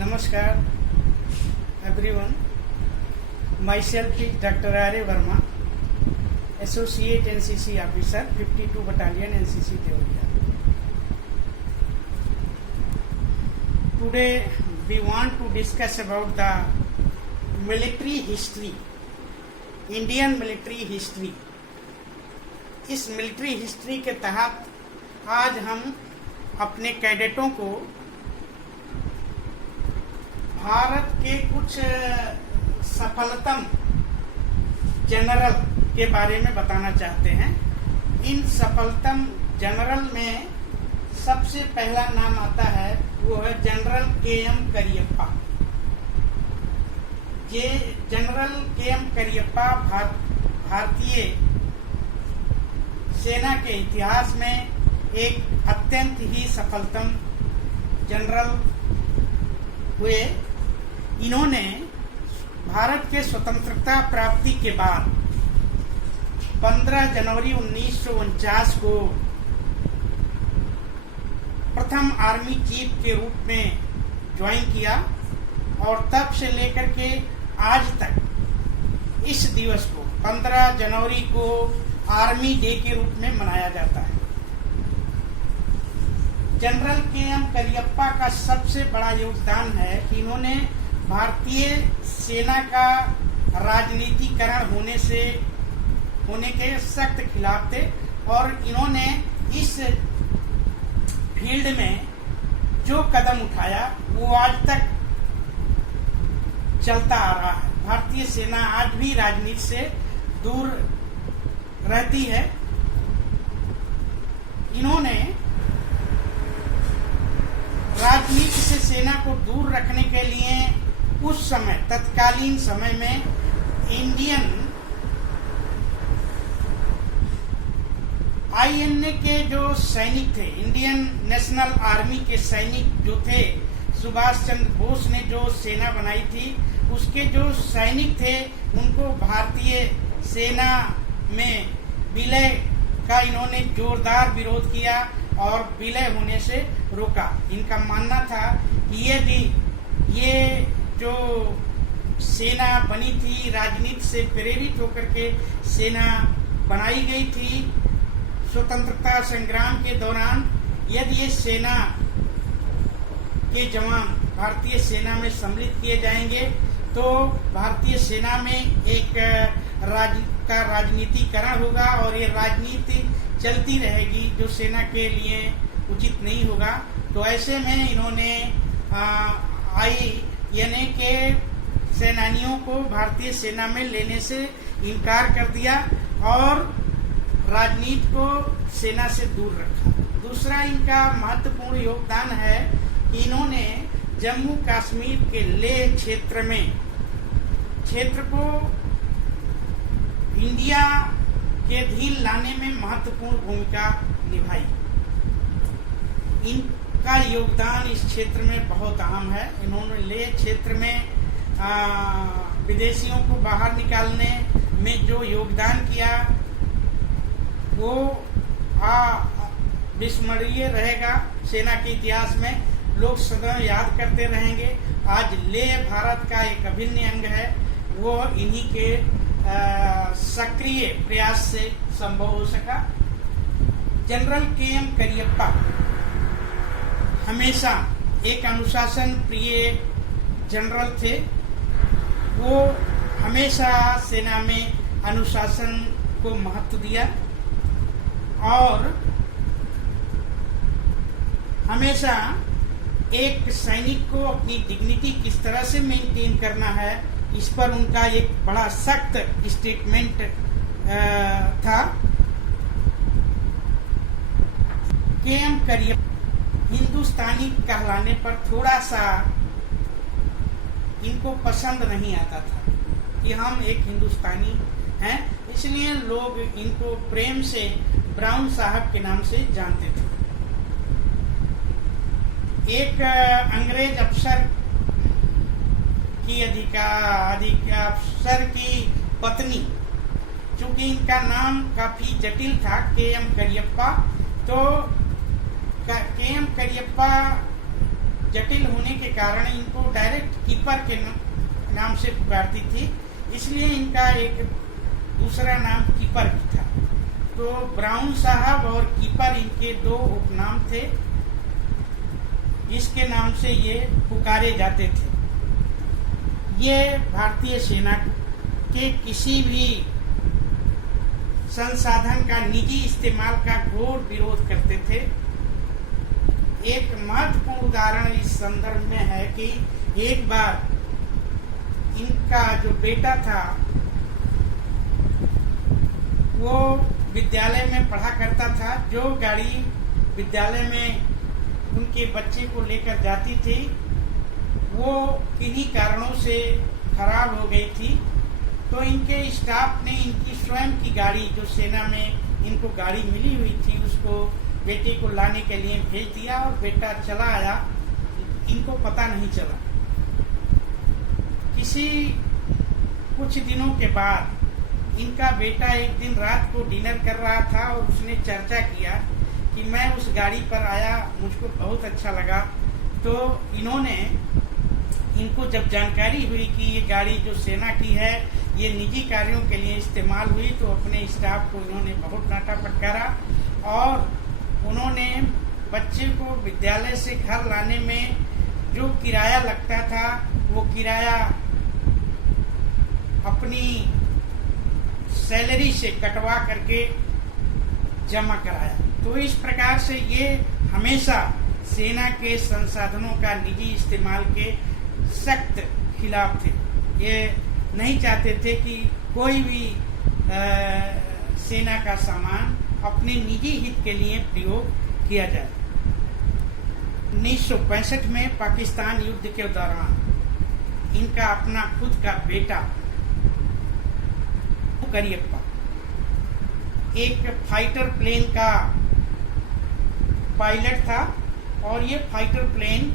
Namaskar everyone. Myself is Dr. R.A. Verma, Associate NCC Officer, 52 Battalion NCC Deoria. Today we want to discuss about the military history, Indian military history. इस military history के तहत आज हम अपने कैडेटों को भारत के कुछ सफलतम जनरल के बारे में बताना चाहते हैं। इन सफलतम जनरल में सबसे पहला नाम आता है, वो है जनरल के.एम. करियप्पा। ये जनरल के.एम. करियप्पा भारतीय सेना के इतिहास में एक अत्यंत ही सफलतम जनरल हुए। इन्होंने भारत के स्वतंत्रता प्राप्ति के बाद 15 जनवरी 1949 को प्रथम आर्मी चीफ के रूप में ज्वाइन किया और तब से लेकर के आज तक इस दिवस को 15 जनवरी को आर्मी डे के रूप में मनाया जाता है। General KM. करियप्पा का सबसे बड़ा योगदान है कि इन्होंने भारतीय सेना का राजनीतिकरण होने के सख्त खिलाफ थे और इन्होंने इस फील्ड में जो कदम उठाया वो आज तक चलता आ रहा है। भारतीय सेना आज भी राजनीति से दूर रहती है। इन्होंने राजनीति से सेना को दूर रखने के लिए उस समय तत्कालीन समय में इंडियन आईएनए के जो सैनिक थे, इंडियन नेशनल आर्मी के सैनिक जो थे, सुभाष चंद्र बोस ने जो सेना बनाई थी उसके जो सैनिक थे उनको भारतीय सेना में विलय का इन्होंने जोरदार विरोध किया और विलय होने से रोका। इनका मानना था कि यदि ये जो सेना बनी थी राजनीति से प्रेरित होकर के सेना बनाई गई थी स्वतंत्रता संग्राम के दौरान, यदि ये सेना के जवान भारतीय सेना में सम्मिलित किए जाएंगे तो भारतीय सेना में एक राजनीतिकरण होगा और ये राजनीति चलती रहेगी जो सेना के लिए उचित नहीं होगा। तो ऐसे में इन्होंने आईएनए के सेनानियों को भारतीय सेना में लेने से इनकार कर दिया और राजनीति को सेना से दूर रखा। दूसरा इनका महत्वपूर्ण योगदान है कि इन्होंने जम्मू कश्मीर के लेह क्षेत्र को इंडिया के अधीन लाने में महत्वपूर्ण भूमिका निभाई। इनका योगदान इस क्षेत्र में बहुत अहम है। इन्होंने लेह क्षेत्र में विदेशियों को बाहर निकालने में जो योगदान किया वो विस्मरणीय रहेगा। सेना के इतिहास में लोग सदैव याद करते रहेंगे। आज लेह भारत का एक अभिन्न अंग है, वो इन्हीं के सक्रिय प्रयास से संभव हो सका। General KM. करियप्पा हमेशा एक अनुशासन प्रिय जनरल थे। वो हमेशा सेना में अनुशासन को महत्व दिया और हमेशा एक सैनिक को अपनी डिग्निटी किस तरह से मेंटेन करना है इस पर उनका एक बड़ा सख्त स्टेटमेंट था। के.एम. करियप्पा हिंदुस्तानी कहलाने पर थोड़ा सा इनको पसंद नहीं आता था कि हम एक हिंदुस्तानी हैं, इसलिए लोग इनको प्रेम से ब्राउन साहब के नाम से जानते थे। एक अंग्रेज अफसर की अफसर की पत्नी, चूंकि इनका नाम काफी जटिल था के.एम. करियप्पा, तो के.एम. करियप्पा जटिल होने के कारण इनको डायरेक्ट कीपर के नाम से पुकारती थी, इसलिए इनका एक दूसरा नाम कीपर भी था। तो ब्राउन साहब और कीपर इनके दो उपनाम थे, इसके नाम से ये पुकारे जाते थे। ये भारतीय सेना के किसी भी संसाधन का निजी इस्तेमाल का घोर विरोध करते थे। एक महत्वपूर्ण उदाहरण इस संदर्भ में है कि एक बार इनका जो बेटा था वो विद्यालय में पढ़ा करता था। जो गाड़ी विद्यालय में उनके बच्चे को लेकर जाती थी वो किन्हीं कारणों से खराब हो गई थी, तो इनके स्टाफ ने इनकी स्वयं की गाड़ी, जो सेना में इनको गाड़ी मिली हुई थी, उसको बेटे को लाने के लिए भेज दिया और बेटा चला आया। इनको पता नहीं चला। कुछ दिनों के बाद इनका बेटा एक दिन रात को डिनर कर रहा था और उसने चर्चा किया कि मैं उस गाड़ी पर आया, मुझको बहुत अच्छा लगा। तो इनको जब जानकारी हुई कि ये गाड़ी जो सेना की है ये निजी कार्यों के लिए इस्तेमाल हुई, तो अपने स्टाफ को इन्होंने बहुत डांटा फटकारा और उन्होंने बच्चे को विद्यालय से घर लाने में जो किराया लगता था वो किराया अपनी सैलरी से कटवा करके जमा कराया। तो इस प्रकार से ये हमेशा सेना के संसाधनों का निजी इस्तेमाल के सख्त खिलाफ थे। ये नहीं चाहते थे कि कोई भी सेना का सामान अपने निजी हित के लिए प्रयोग किया जाए। 1965 में पाकिस्तान युद्ध के दौरान इनका अपना खुद का बेटा करियप्पा एक फाइटर प्लेन का पायलट था और ये फाइटर प्लेन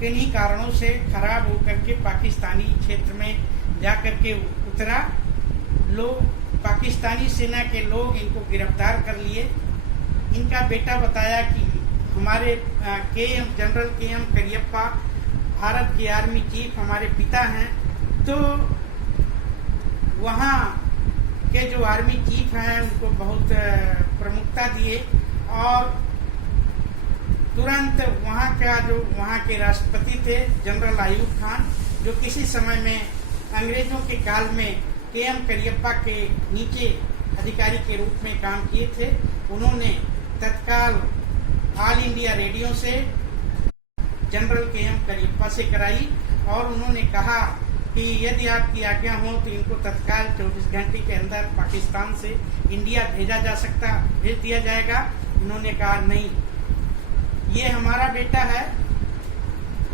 किन्हीं कारणों से खराब होकर के पाकिस्तानी क्षेत्र में जाकर के उतरा। पाकिस्तानी सेना के लोग इनको गिरफ्तार कर लिए। इनका बेटा बताया कि हमारे जनरल के.एम. करियप्पा भारत के आर्मी चीफ हमारे पिता हैं। तो वहाँ के जो आर्मी चीफ हैं उनको बहुत प्रमुखता दिए और तुरंत वहाँ के राष्ट्रपति थे जनरल अयूब खान, जो किसी समय में अंग्रेजों के काल में के.एम. करियप्पा के नीचे अधिकारी के रूप में काम किए थे। उन्होंने तत्काल ऑल इंडिया रेडियो से जनरल के.एम. करियप्पा से कराई और उन्होंने कहा कि यदि आपकी आज्ञा हो तो इनको तत्काल 24 घंटे के अंदर पाकिस्तान से इंडिया भेज दिया जाएगा। उन्होंने कहा नहीं, ये हमारा बेटा है,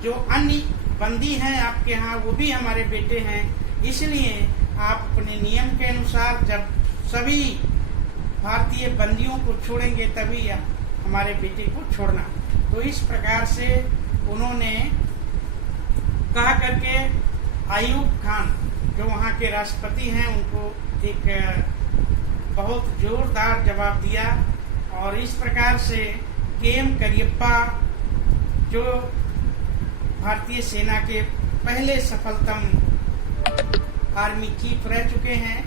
जो अन्य बंदी हैं आपके यहाँ वो भी हमारे बेटे हैं, इसलिए आप अपने नियम के अनुसार जब सभी भारतीय बंदियों को छोड़ेंगे तभी हमारे बेटे को छोड़ना। तो इस प्रकार से उन्होंने कहा करके अयूब खान जो वहाँ के राष्ट्रपति हैं उनको एक बहुत जोरदार जवाब दिया और इस प्रकार से के.एम. करियप्पा जो भारतीय सेना के पहले सफलतम आर्मी चीफ रह चुके हैं,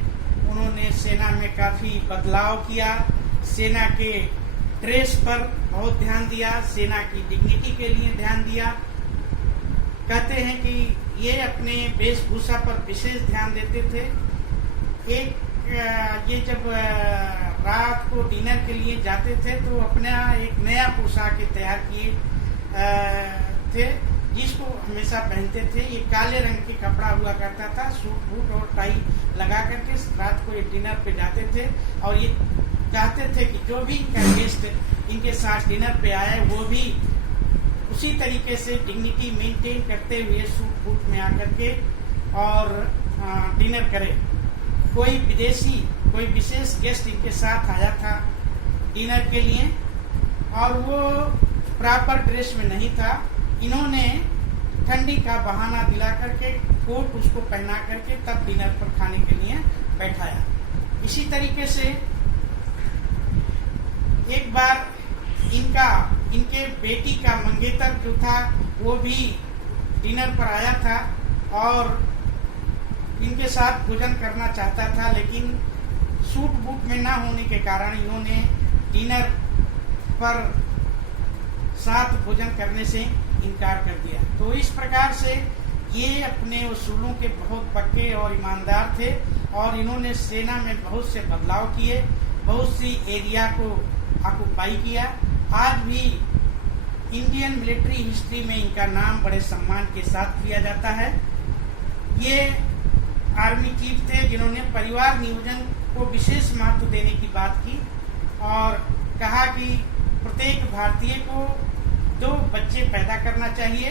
उन्होंने सेना में काफी बदलाव किया, सेना के ड्रेस पर बहुत ध्यान दिया, सेना की डिग्निटी के लिए ध्यान दिया। कहते हैं कि ये अपने वेशभूषा पर विशेष ध्यान देते थे। ये जब रात को डिनर के लिए जाते थे तो अपना एक नया पोशाक तैयार किए थे जिसको हमेशा पहनते थे। ये काले रंग के कपड़ा हुआ करता था, सूट बूट और टाई लगा करके रात को ये डिनर पे जाते थे और ये चाहते थे कि जो भी गेस्ट इनके साथ डिनर पे आए वो भी उसी तरीके से डिग्निटी मेंटेन करते हुए सूट बूट में आकर के और डिनर करे। कोई विदेशी, कोई विशेष गेस्ट इनके साथ आया था डिनर के लिए और वो प्रॉपर ड्रेस में नहीं था। इन्होंने ठंडी का बहाना दिला करके कोट उसको पहना करके तब डिनर पर खाने के लिए बैठाया। इसी तरीके से एक बार इनके बेटी का मंगेतर जो था वो भी डिनर पर आया था और इनके साथ भोजन करना चाहता था, लेकिन सूट बूट में ना होने के कारण इन्होंने डिनर पर साथ भोजन करने से इनकार कर दिया। तो इस प्रकार से ये अपने उसूलों के बहुत पक्के और ईमानदार थे और इन्होंने सेना में बहुत से बदलाव किए, बहुत सी एरिया को ऑक्युपाई किया। आज भी इंडियन मिलिट्री हिस्ट्री में इनका नाम बड़े सम्मान के साथ लिया जाता है। ये आर्मी चीफ थे जिन्होंने परिवार नियोजन को विशेष महत्व देने की बात की और कहा कि प्रत्येक भारतीय को 2 बच्चे पैदा करना चाहिए,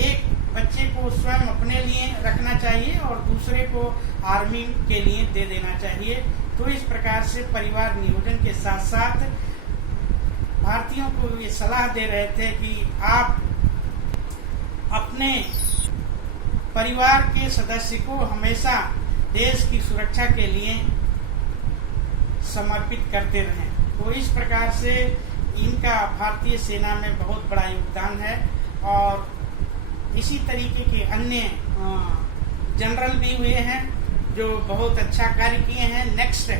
एक बच्चे को स्वयं अपने लिए रखना चाहिए और दूसरे को आर्मी के लिए दे देना चाहिए। तो इस प्रकार से परिवार नियोजन के साथ साथ भारतीयों को ये सलाह दे रहे थे कि आप अपने परिवार के सदस्य को हमेशा देश की सुरक्षा के लिए समर्पित करते रहें। तो इस प्रकार से इनका भारतीय सेना में बहुत बड़ा योगदान है और इसी तरीके के अन्य जनरल भी हुए हैं जो बहुत अच्छा कार्य किए हैं। नेक्स्ट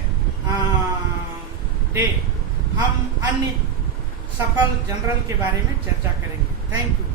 डे हम अन्य सफल जनरल के बारे में चर्चा करेंगे। Thank you.